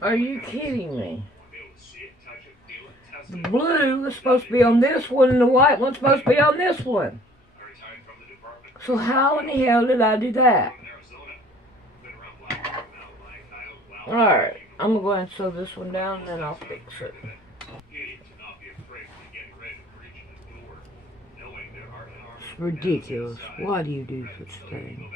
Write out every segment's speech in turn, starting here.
Are you kidding me? The blue is supposed to be on this one and the white one's supposed to be on this one. So how in the hell did I do that? Alright, I'm going to go ahead and sew this one down and then I'll fix it. It's ridiculous. Why do you do such things?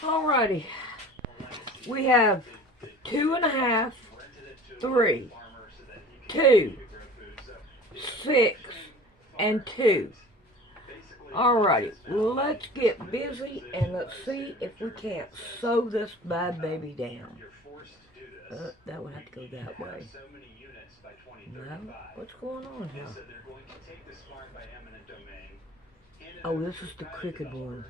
Alrighty, we have 2.5, 3, 2, 6, and 2. Alrighty, let's get busy and let's see if we can't sew this bad baby down. That would have to go that way. No? What's going on here? Oh, this is the crooked one.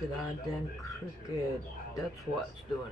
Did I done crooked? That's what's doing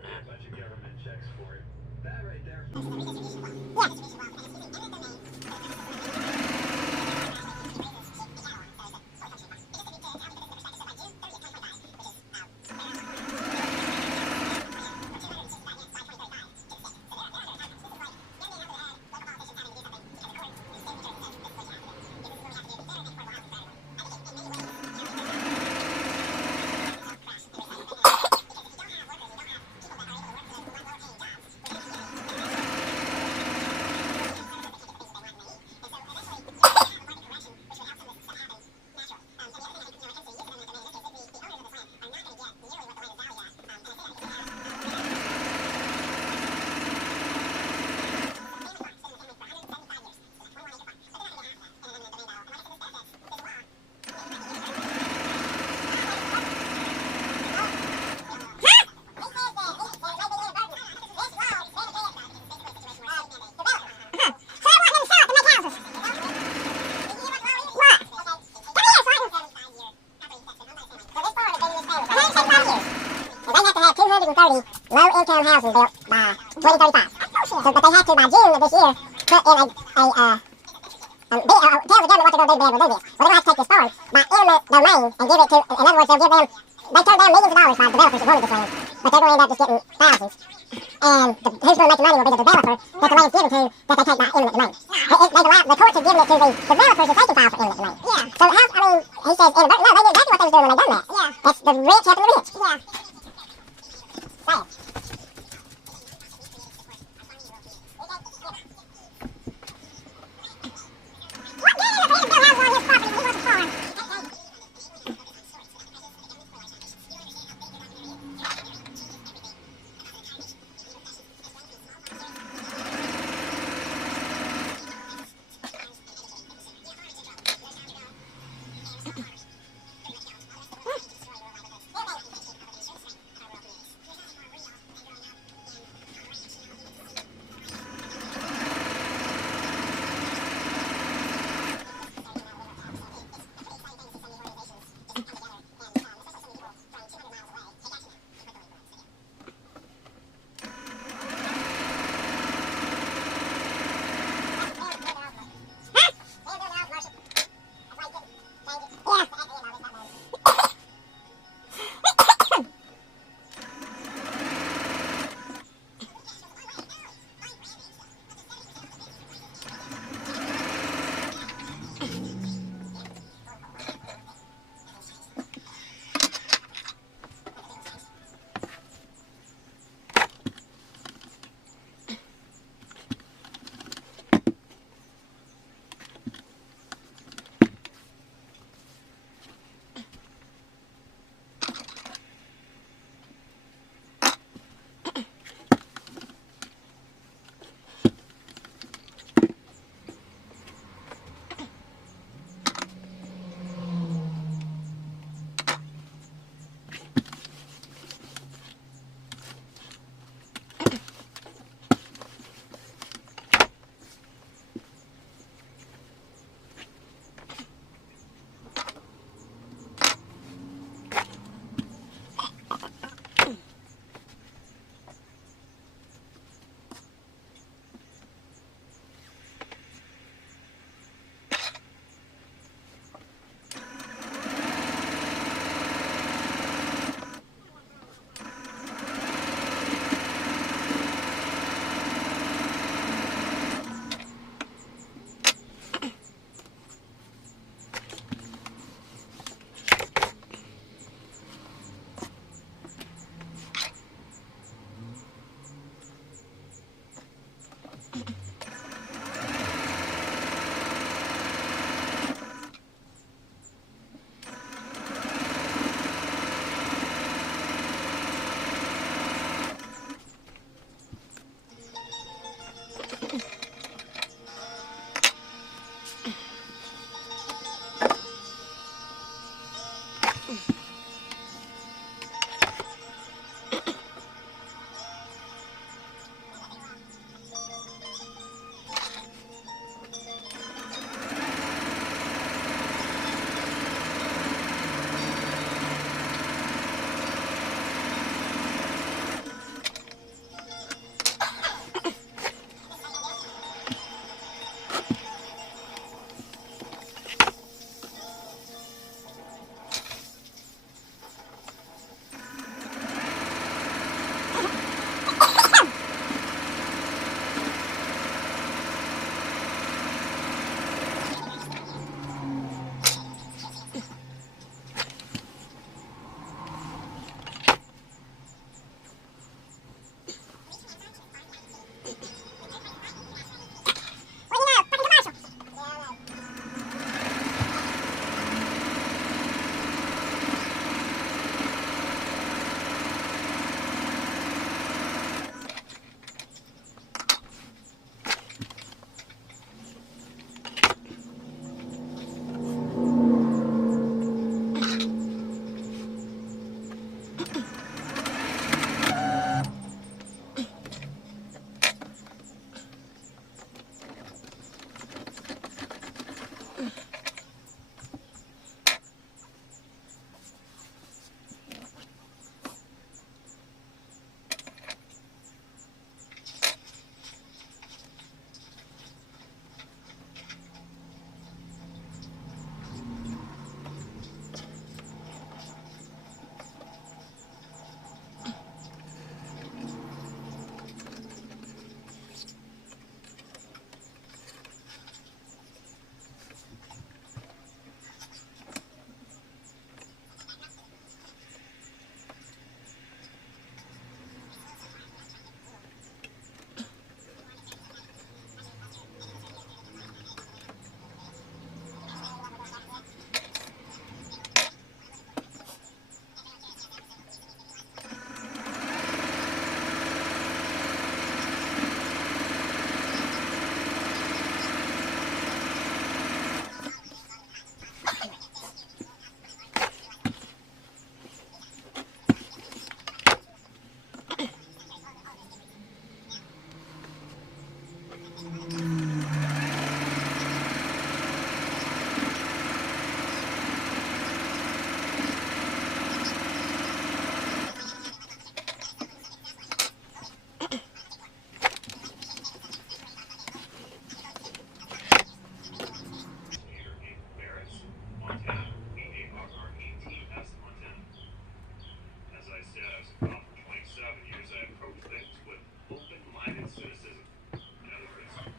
low-income houses built by 2035. So, but they had to, by June of this year, put in tell the government what they're going to do to be able to do this. Well, they're going to have to take this farm by eminent domain and give it to, in other words, they'll give them, they turned down millions of dollars by developers that wanted this land, but they're going to end up just getting thousands. And who's going to make the money will be the developer that the land's given to, that they take by eminent domain. The courts have given it to the developers that they can file for eminent domain. Yeah. So how, I mean, he says, no, they knew exactly what they was doing when they done that. Yeah. That's the rich helping the rich. Yeah. Sad.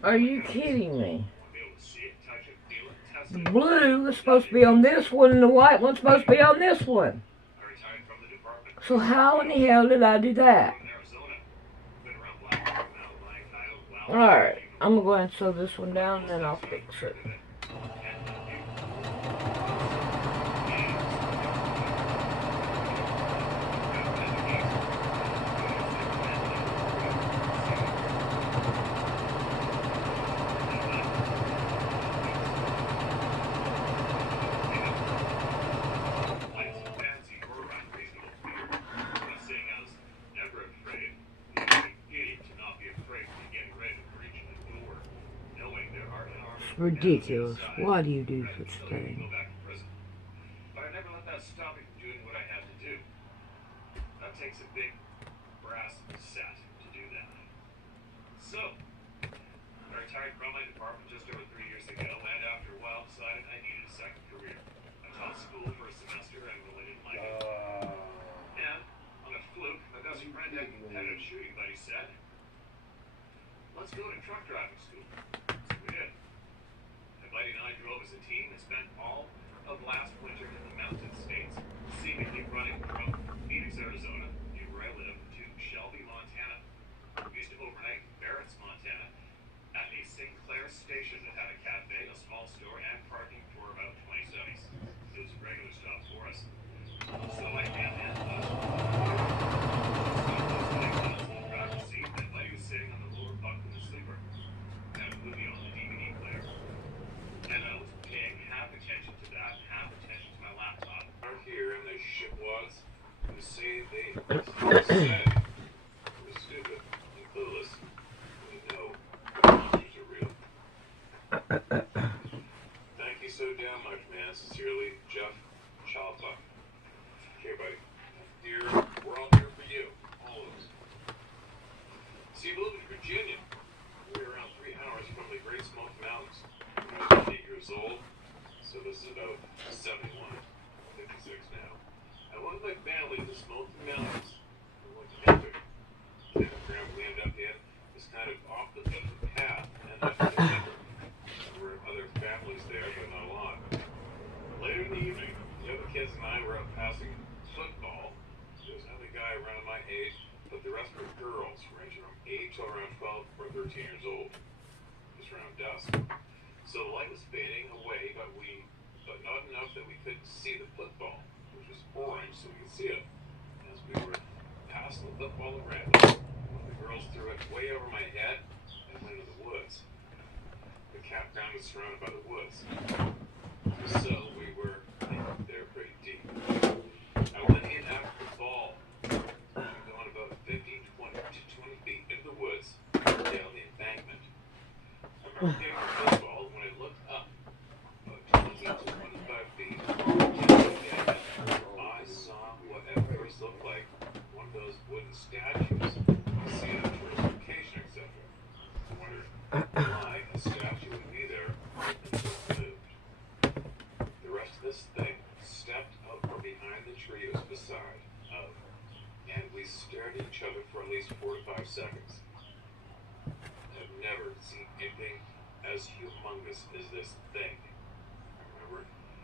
Are you kidding me? The blue is supposed to be on this one and the white one's supposed to be on this one. So how in the hell did I do that? Alright, I'm going to go ahead and sew this one down and then I'll fix it. Ridiculous. Why do you do such a thing? But I never let that stop me from doing what I had to do. That takes a big brass set to do that. So, I retired from my department just over 3 years ago, and after a while decided I needed a second career. I taught school for a semester and really didn't like it. And, on a fluke, my best friend and competitive shooting buddy said, let's go to truck driving school. So we did. Buddy and I drove as a team and spent all of last winter in the mountain states, seemingly running from Phoenix, Arizona, near where I live, to Shelby, Montana. We used to overnight in Barretts, Montana, at a Sinclair station that had a cafe, a small store, and parking for about 20 semis. It was a regular stop for us. So I ran in the driver's seat, and Buddy was sitting on the lower bunk in the sleeper. Had a movie on the DVD player. And I was paying half attention to that, half attention to my laptop. Out here, and the shit was, to say they said it was stupid and clueless. We know monsters are real. Thank you so damn much, man. Sincerely, Jeff Chalpa. Okay, buddy. Dear, we're all here for you. All of us. See, we live in Virginia. We're around 3 hours from the Great Smoky Mountains. I'm 8 years old, so this is about 71, 56 now. I went with my family to the Smoky Mountains. We went camping. And the ground we ended up in was kind of off the beaten path, and I didn't remember. There were other families there, but not a lot. Later in the evening, the other kids and I were out passing football. There was another guy around my age, but the rest were girls, ranging from 8 to around 12 or 13 years old. It was around dusk. So the light was fading away, but not enough that we couldn't see the football, which was orange, so we could see it. As we were passing the football around, one of the girls threw it way over my head and went into the woods. The campground was surrounded by the woods, so we were there pretty deep. I went in after the ball, going about 15, 20 to 20 feet into the woods, down the embankment. I remember getting the football. I saw what at first looked like one of those wooden statues you see at a tourist location, etc. I wondered why a statue would be there until it moved. The rest of this thing stepped out from behind the tree it was beside of, and we stared at each other for at least 4 to 5 seconds. I've never seen anything as humongous as this thing.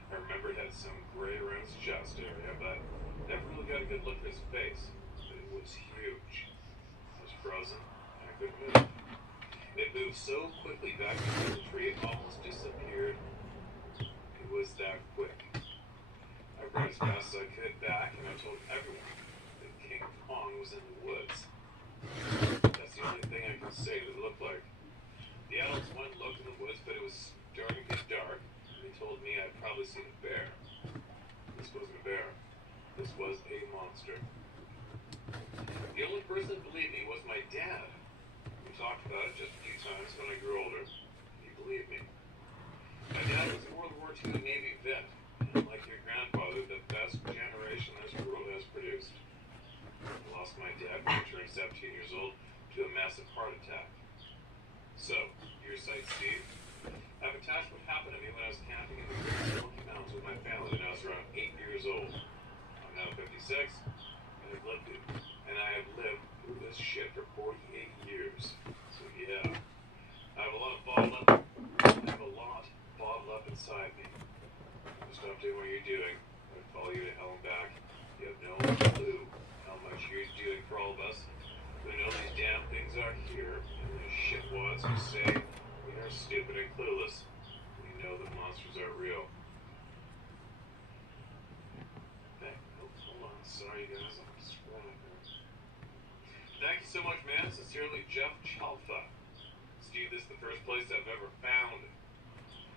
I remember it had some gray around its chest area, but never really got a good look at his face. But it was huge. I was frozen, and I couldn't move. It moved so quickly back into the tree, it almost disappeared. It was that quick. I ran as fast as I could back, and I told everyone that King Kong was in the woods. That's the only thing I can say that it looked like. The adults went and looked in the woods, but it was starting to get dark. They told me I'd probably seen a bear. This wasn't a bear. This was a monster. The only person that believed me was my dad. We talked about it just a few times when I grew older. He believed me. My dad was a World War II Navy vet, and like your grandfather, the best generation this world has produced. I lost my dad when I turned 17 years old to a massive heart attack. So, your sight, Steve. I've attached what happened to me when I was camping in the Great Smoky Mountains with my family when I was around 8 years old. I'm now 56, and I have lived through this shit for 48 years. So yeah, I have a lot of inside me. Stop doing what you're doing. I'd follow you to hell and back. You have no clue how much you're doing for all of us. We know these damn things are here, and these shitwads who say we are stupid and clueless. We know the monsters are real. Hey, hold on. Sorry, guys. I'm scrolling here. Thank you so much, man. Sincerely, Jeff Chalfa. Steve, this is the first place I've ever found.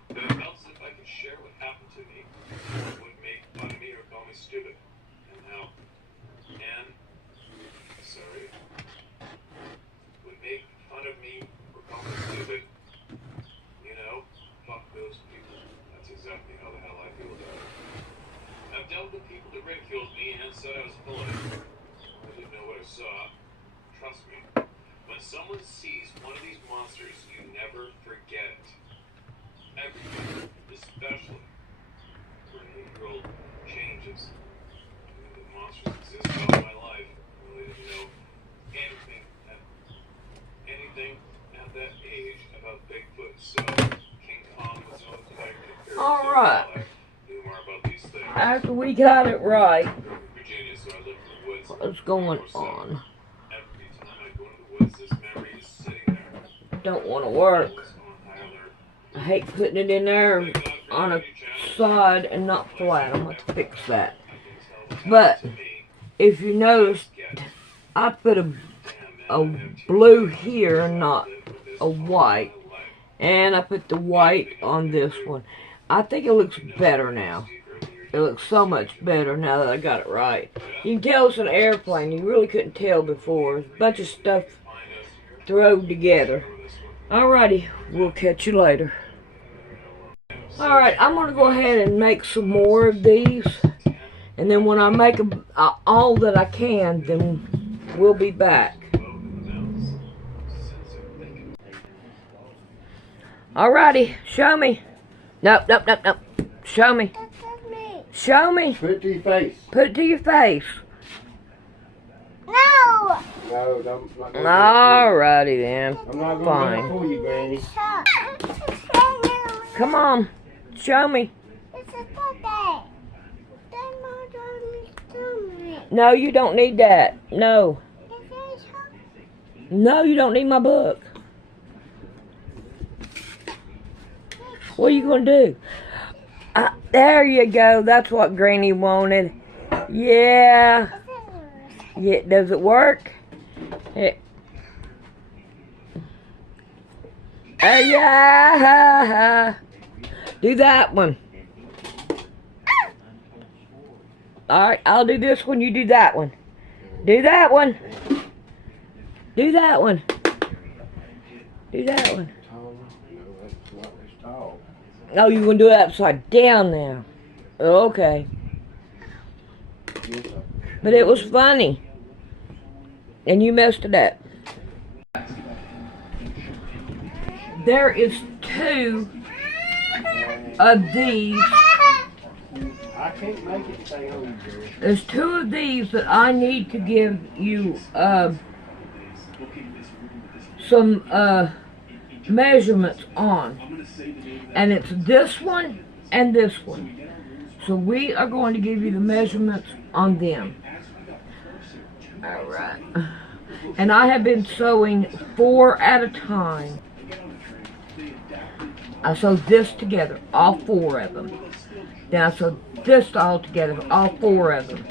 But it helps if I could share what happened to me. It wouldn't make fun of me or call me stupid. And now, Anne, sorry, would make fun of me or call me stupid. You know, fuck those people. That's exactly how the hell I feel about it. I've dealt with people that ridiculed me and said I was full of it. I didn't know what I saw. Trust me, when someone sees one of these monsters, you never forget it. Everything, especially when an 8-year-old changes. I knew that monsters exist all my life. I really didn't know anything at that age about Bigfoot. So King Kong was no detective. All right. I knew more about these things. After we got it right, Virginia, so I lived in the woods. what's going on? Every time I go into the woods, this memory is sitting there. Don't want to work. I hate putting it in there on a side and not flat. I'm going to fix that. But if you noticed, I put a blue here and not a white. And I put the white on this one. I think it looks better now. It looks so much better now that I got it right. You can tell it's an airplane. You really couldn't tell before. It's a bunch of stuff thrown together. Alrighty, we'll catch you later. Alright, I'm going to go ahead and make some more of these. And then when I make them, all that I can, then we'll be back. Alrighty, show me. Nope. Show me. Show me. Put it to your face. Put it to your face. No! No, don't. Alrighty then. I'm not going Fine. to fool you, Granny. Come on. Show me. No, you don't need that. No. No, you don't need my book. What are you going to do? There you go. That's what Granny wanted. Yeah. Yeah. Does it work? Yeah. Do that one. Alright, I'll do this one. You do that one. Do that one. Do that one. Do that one. Oh, you're going to do it upside down now. Okay. But it was funny. And you messed it up. There is 2 of these. I can't make it stay on you. There's 2 of these that I need to give you some measurements on. And it's this one and this one. So we are going to give you the measurements on them. Alright. And I have been sewing 4 at a time. I sewed this together, all 4 of them. Then I sewed this all together, all 4 of them.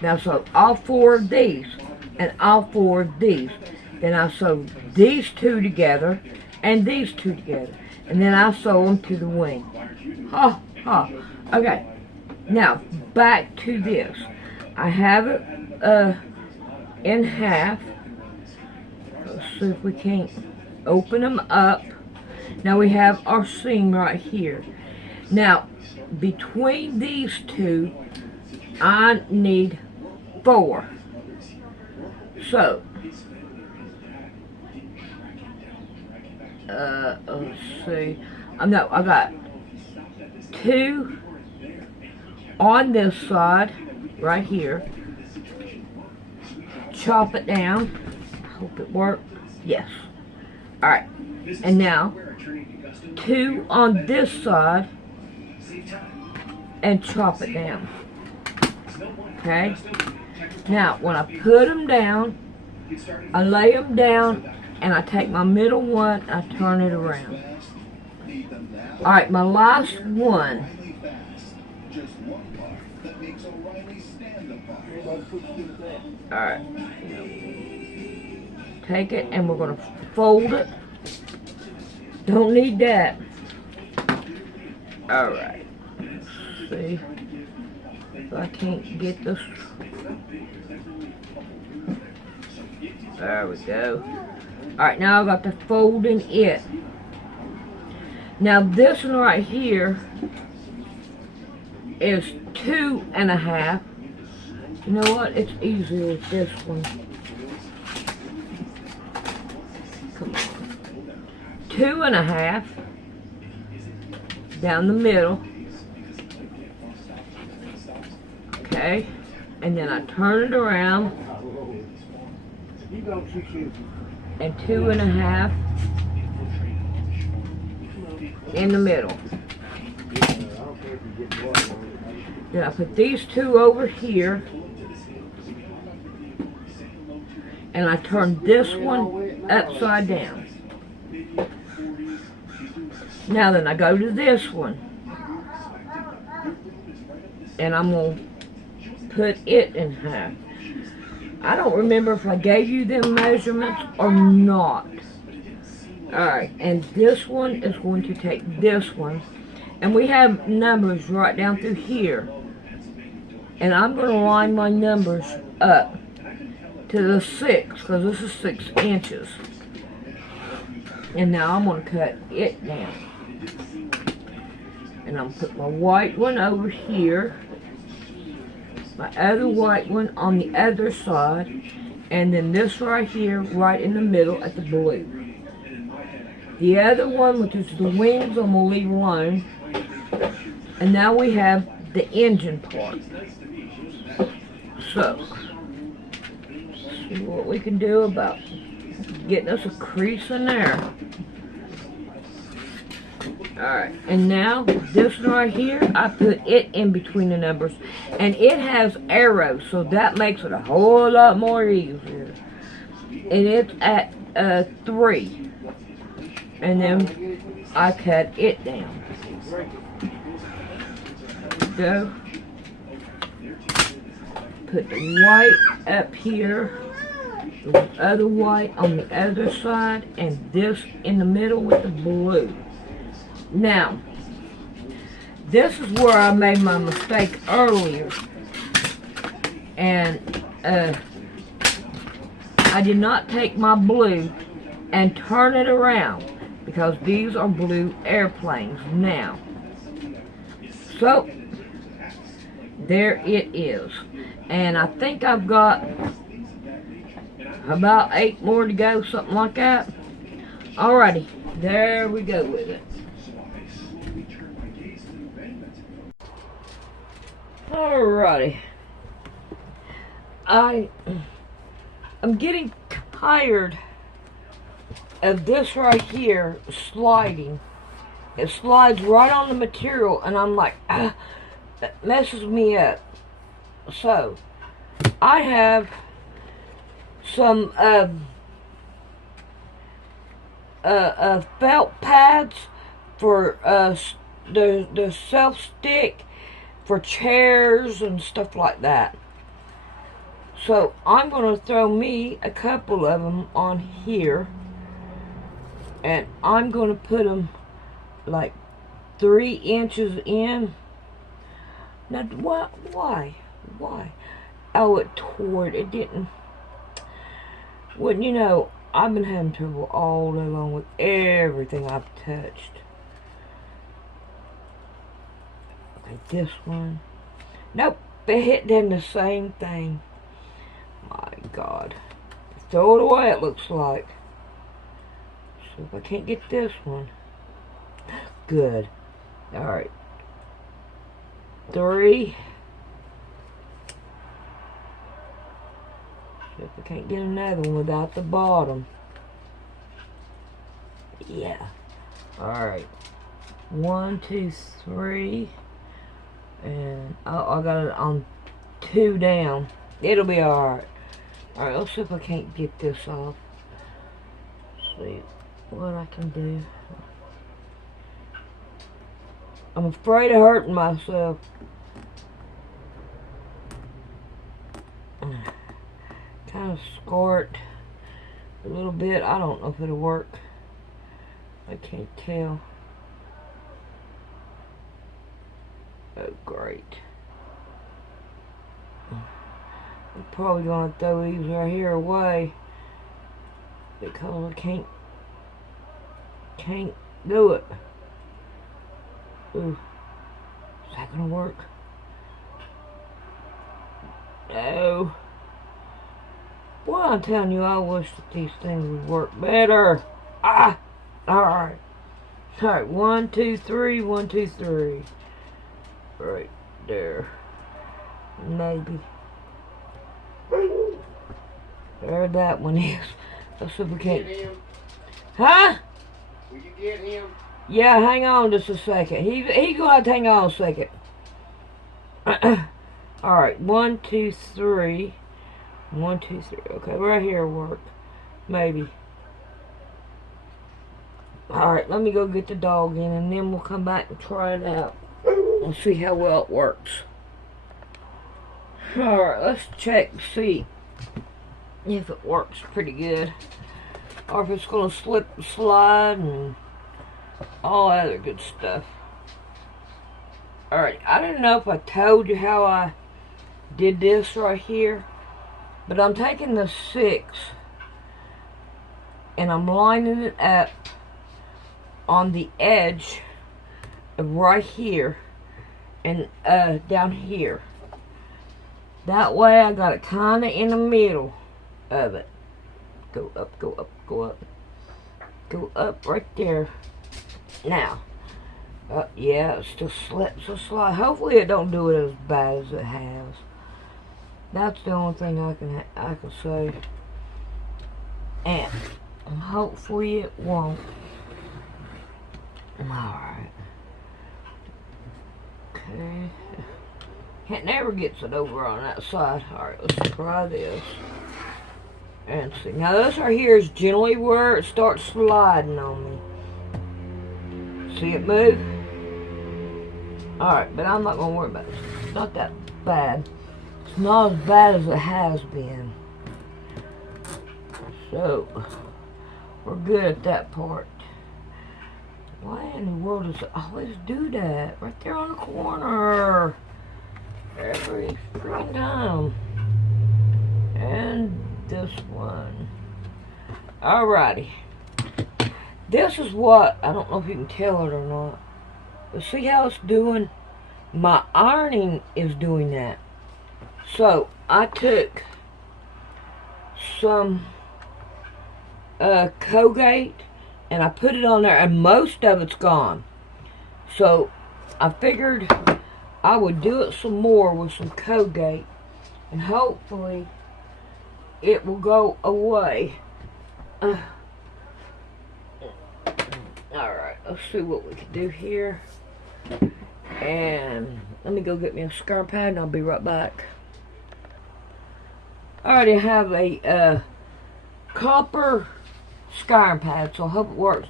Then I sewed all 4 of these, and all 4 of these. Then I sewed these 2 together, and these 2 together. And then I sew them to the wing. Okay. Now, back to this. I have it in half. Let's see if we can't open them up. Now we have our seam right here. Now, between these 2, I need 4. So, let's see. No, I got 2 on this side, right here. Chop it down. I hope it worked. Yes. Alright. And now, 2 on this side. and chop it down. Okay? Now, when I put them down, I lay them down and I take my middle one and I turn it around. Alright, my last one. Alright. Take it and we're going to fold it. Don't need that. Alright. See if I can't get this. There we go. Alright, now I've got to fold in it. Now this one right here is 2.5. You know what? It's easier with this one. Come on. 2.5 down the middle. Okay. And then I turn it around. And 2.5 in the middle. Then I put these two over here. And I turn this one upside down. Now then I go to this one. And I'm going to put it in half. I don't remember if I gave you them measurements or not. Alright, and this one is going to take this one. And we have numbers right down through here. And I'm going to line my numbers up to the 6, because this is 6 inches. And now I'm going to cut it down. And I'm going to put my white one over here. My other white one on the other side. And then this right here, right in the middle at the blue. The other one, which is the wings, I'm going to leave alone. And now we have the engine part. So, see what we can do about getting us a crease in there. Alright, and now this one right here, I put it in between the numbers. And it has arrows, so that makes it a whole lot more easier. And it's at 3. And then I cut it down. Go. Put the white up here, the other white on the other side, and this in the middle with the blue. Now, this is where I made my mistake earlier. And I did not take my blue and turn it around, because these are blue airplanes now. So, there it is. And I think I've got about 8 more to go, something like that. Alrighty, there we go with it. Alrighty. I'm getting tired of this right here sliding. It slides right on the material, and I'm like, that messes me up. So, I have some felt pads for the self-stick for chairs and stuff like that. So, I'm going to throw me a couple of them on here. And I'm going to put them like 3 inches in. Now, why? Oh, it tore it. It didn't. Well, you know, I've been having trouble all day long with everything I've touched. Okay, this one. Nope, it did the same thing. My God. Throw it away, it looks like. So if I can't get this one. Good. Alright. 3. So if I can't get another one without the bottom. Yeah. Alright. 1, 2, 3. And I got it on 2 down. It'll be alright. Alright, let's see if I can't get this off. See what I can do. I'm afraid of hurting myself. Kind of score it a little bit. I don't know if it'll work. I can't tell. Oh, great. I'm probably gonna throw these right here away because I can't do it. Ooh, is that gonna work? No. Boy, I'm telling you, I wish that these things would work better. Ah! Alright. Alright, 1, 2, 3, 1, 2, 3. Right there. Maybe. There that one is. Let's see if we Get can. him. Huh? Will you get him? Yeah, hang on just a second. He's gonna have to hang on a second. Alright, 1, 2, 3. 1, 2, 3. Okay, right here will work. Maybe. Alright, let me go get the dog in and then we'll come back and try it out. We'll see how well it works. Alright, let's check and see if it works pretty good. Or if it's gonna slip and slide and all that other good stuff. Alright, I don't know if I told you how I did this right here. But I'm taking the 6 and I'm lining it up on the edge of right here and down here. That way I got it kind of in the middle of it. Go up, go up, go up. Go up right there. Now, yeah, it still slips or slides. Hopefully it don't do it as bad as it has. That's the only thing I can say. And hopefully it won't. Alright. Okay. It never gets it over on that side. Alright, let's try this. And see. Now this right here is generally where it starts sliding on me. See it move? Alright, but I'm not going to worry about it. It's not that bad. It's not as bad as it has been. So, we're good at that part. Why in the world does it always do that? Right there on the corner. Every freaking time. And this one. Alrighty. This is what, I don't know if you can tell it or not. But see how it's doing? My ironing is doing that. So, I took some Colgate and I put it on there and most of it's gone. So, I figured I would do it some more with some Colgate and hopefully it will go away. Alright, let's see what we can do here. And let me go get me a scouring pad and I'll be right back. I already have a copper scouring pad, so I hope it works.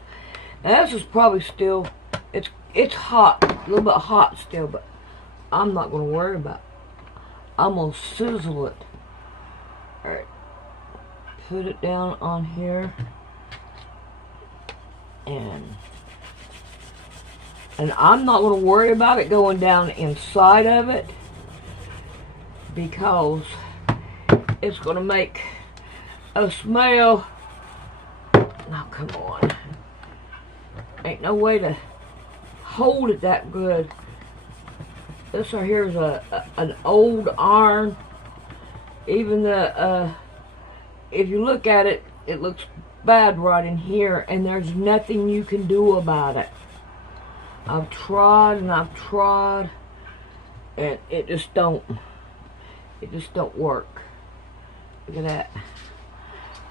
Now this is probably still, it's hot, a little bit hot still, but I'm not going to worry about it. I'm going to sizzle it. Alright, put it down on here. And I'm not going to worry about it going down inside of it because it's going to make a smell. Now, come on. Ain't no way to hold it that good. This right here is an old iron. Even the, if you look at it, it looks bad right in here, and there's nothing you can do about it. I've tried and I've tried, and it just don't work. Look at that.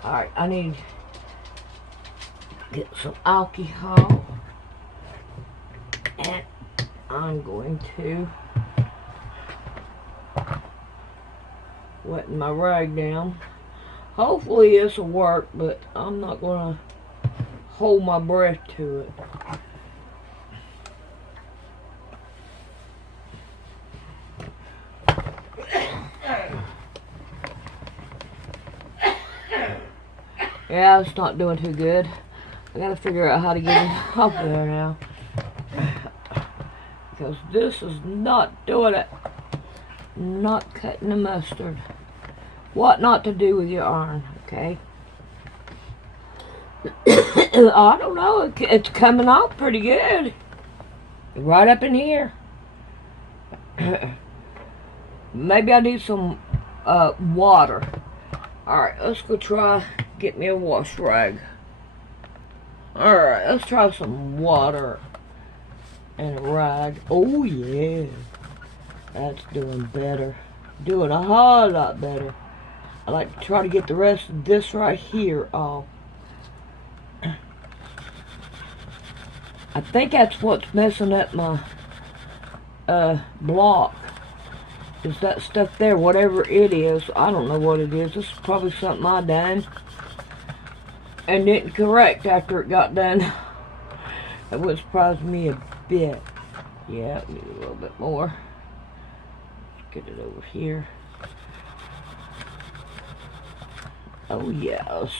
Alright, I need to get some alcohol. I'm going to wet my rag down. Hopefully this will work, but I'm not going to hold my breath to it. Yeah, it's not doing too good. I gotta figure out how to get it up there now. Because this is not doing it. Not cutting the mustard. What not to do with your iron, okay? I don't know. It's coming off pretty good. Right up in here. Maybe I need some water. Alright, let's go try get me a wash rag. Alright, let's try some water and a rag. Oh yeah. That's doing better. Doing a whole lot better. I like to try to get the rest of this right here off. I think that's what's messing up my block. Is that stuff there, whatever it is. I don't know what it is. This is probably something I done and didn't correct after it got done. That would surprise me a bit. Yeah, need a little bit more. Let's get it over here. Oh yes.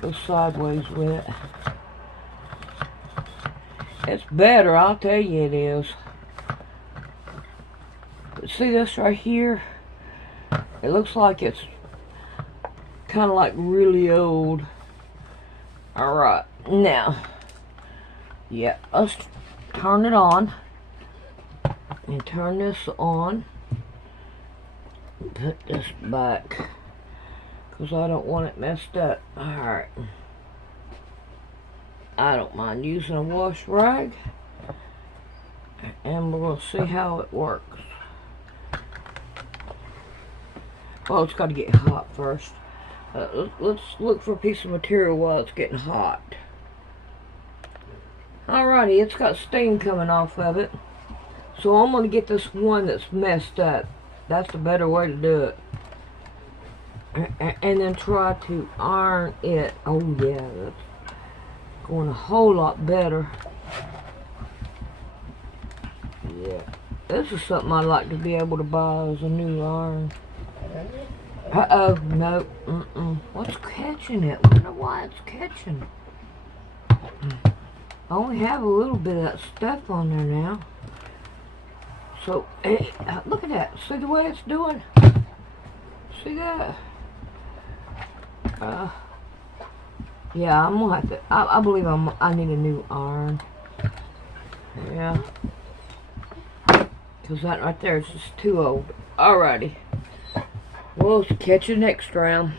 Go sideways with it. It's better, I'll tell you it is. But see this right here? It looks like it's kind of like really old. Alright, now, yeah, let's turn it on. And turn this on. Put this back. Because I don't want it messed up. Alright. I don't mind using a wash rag. And we're going to see how it works. Well, it's got to get hot first. Let's look for a piece of material while it's getting hot. Alrighty, it's got steam coming off of it. So I'm going to get this one that's messed up. That's the better way to do it. And then try to iron it. Oh yeah, that's going a whole lot better. Yeah, this is something I'd like to be able to buy as a new iron. Uh-oh, no, What's catching it? I wonder why it's catching. I only have a little bit of that stuff on there now. So, hey, look at that. See the way it's doing? See that? Yeah, I'm gonna have to. I believe I need a new iron. Yeah, because that right there is just too old. Alrighty. We'll catch you next round.